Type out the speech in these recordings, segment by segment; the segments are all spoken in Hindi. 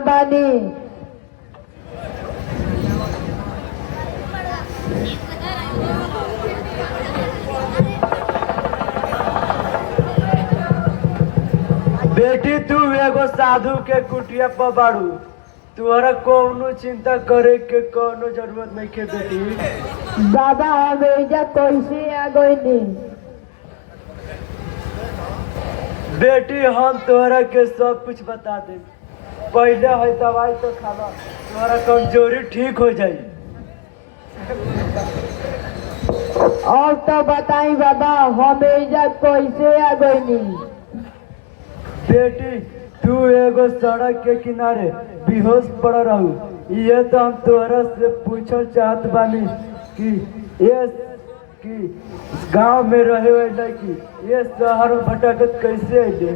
बानी। बेटी तू एगो साधु के कुटिया पर बाड़ू, तुहरा कौनो चिंता करे के कौनो जरूरत नहीं के बेटी। बाबा हम एजा कैसे आ गईनी? बेटी हम तोहरा के सब कुछ बता दे। पहले है दवाई तो खावा, तुम्हारा कमजोरी ठीक हो जाई। और तो बताई बाबा हम एजा कैसे आ गईनी? बेटी तू एगो सड़क के किनारे बेहोश पड़ रहू। ये तो हम तोहरा से पूछल चाहत बानी कि गांव में रहे हुए लड़की ये शहर में भटकत कैसे अइले?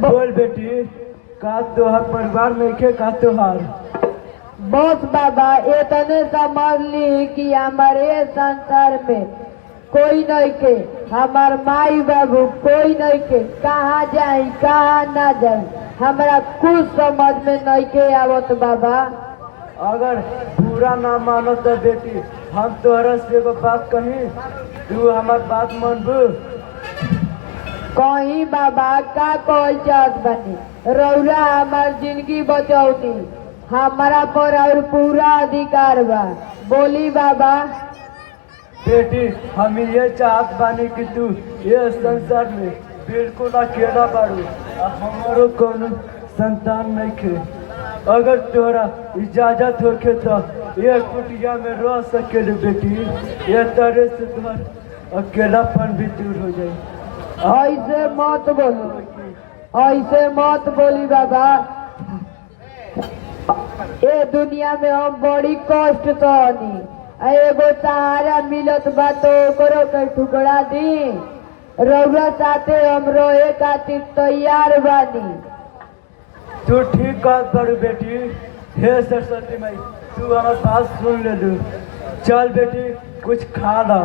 बोल बेटी, का तोहार परिवार में के का तोहार? बस बाबा इतने समझ ली कि हमारे संसार में कोई नहीं के, हमार माई बाबू कोई नहीं के, कहाँ जाई कहाँ ना जाई हमरा कुछ समझ में नहीं के आवत बाबा। अगर पूरा ना मानो तो बेटी हम तोहरा से एगो बात कही, तू हमार बात मानबू? कहीं बाबा का कोई चाहत बनी, रौरा हमार जिंदगी बचौनी, हमारा पर और पूरा अधिकार बा, बोली बाबा। बेटी हम ये चाहत बानी कि तू ये संसार में बिल्कुल अकेला बाड़ू, हमारो कोनो संतान नहीं खे। अगर तोरा इजाजत होके तो ये कुटिया में रह सकेले बेटी, ये तरह से तुम्हार अकेलापन भी दूर हो जाए। ऐसे मत बोलो, ऐसे मत बोली बाबा। ये दुनिया में हम बड़ी कष्ट सहनी, एगो सहारा मिलत बा तो ओकरो के ठुकरा दी। रउरा साथे हम रहे खातिर तैयार बानी। तू ठीक बात करू बेटी। हे सरस्वती माई, तू हमार बात सुन ले लू। चल बेटी कुछ खा ला।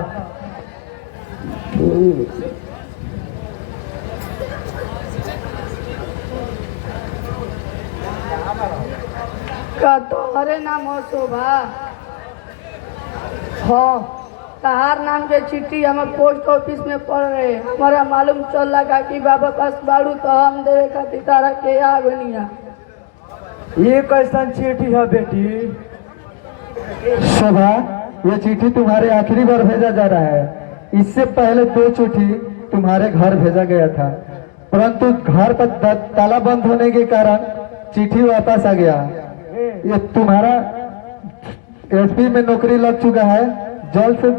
का तोहरे नाम हो शोभा? हाँ, तहार नाम के चिट्ठी हमार पोस्ट ऑफिस में पड़ रहे। हमारा मालूम चल लगा कि बाबा पास बाड़ू तो हम देवे खातिर तारा के आ बनिया। ये कैसन चिट्ठी है बेटी? शोभा, ये चिट्ठी तुम्हारे आखिरी बार भेजा जा रहा है। इससे पहले 2 चिट्ठी तुम्हारे घर भेजा गया था, परंतु घर पर ताला बंद होने के कारण चिट्ठी वापस आ गया। ये तुम्हारा एसपी में नौकरी लग चुका है। जल्द से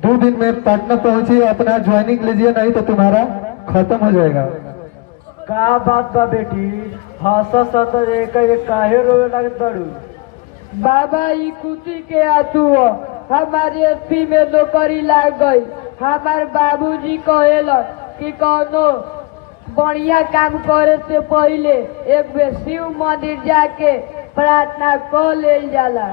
2 दिन में पटना पहुंची, अपना ज्वाइनिंग लीजिए, नहीं तो तुम्हारा खत्म हो जाएगा। का बात बा बेटी? हंस एक काहे रोवे लगत बाड़ू? बाबा ई कुटी के आतू हो, हमारी एसपी में नौकरी लाग गई। हमार बाबूजी कहेला कि कौनो बढ़िया काम करे से पहले एक बेर शिव मंदिर जाके प्रार्थना कर ले जाला।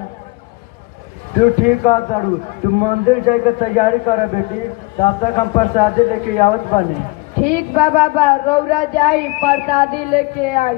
तू ठीक बात बाड़ू, तू मंदिर जाके तैयारी कर बेटी, तब तक हम प्रसादी लेके आवत बानी। ठीक बा बाबा, रौरा जाई प्रसादी लेके आई।